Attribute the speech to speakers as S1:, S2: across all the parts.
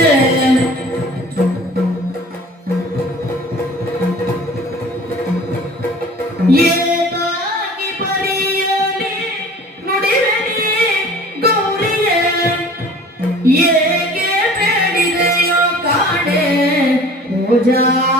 S1: ये, ये, ने, ने है। ये के गौरी गौरिए गौरिए ओ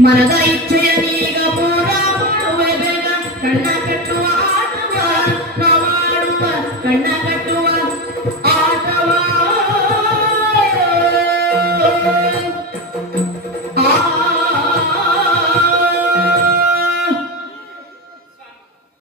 S1: கண்ணா கட்டுவ ஆட்டுவார் கண்ணா கட்டு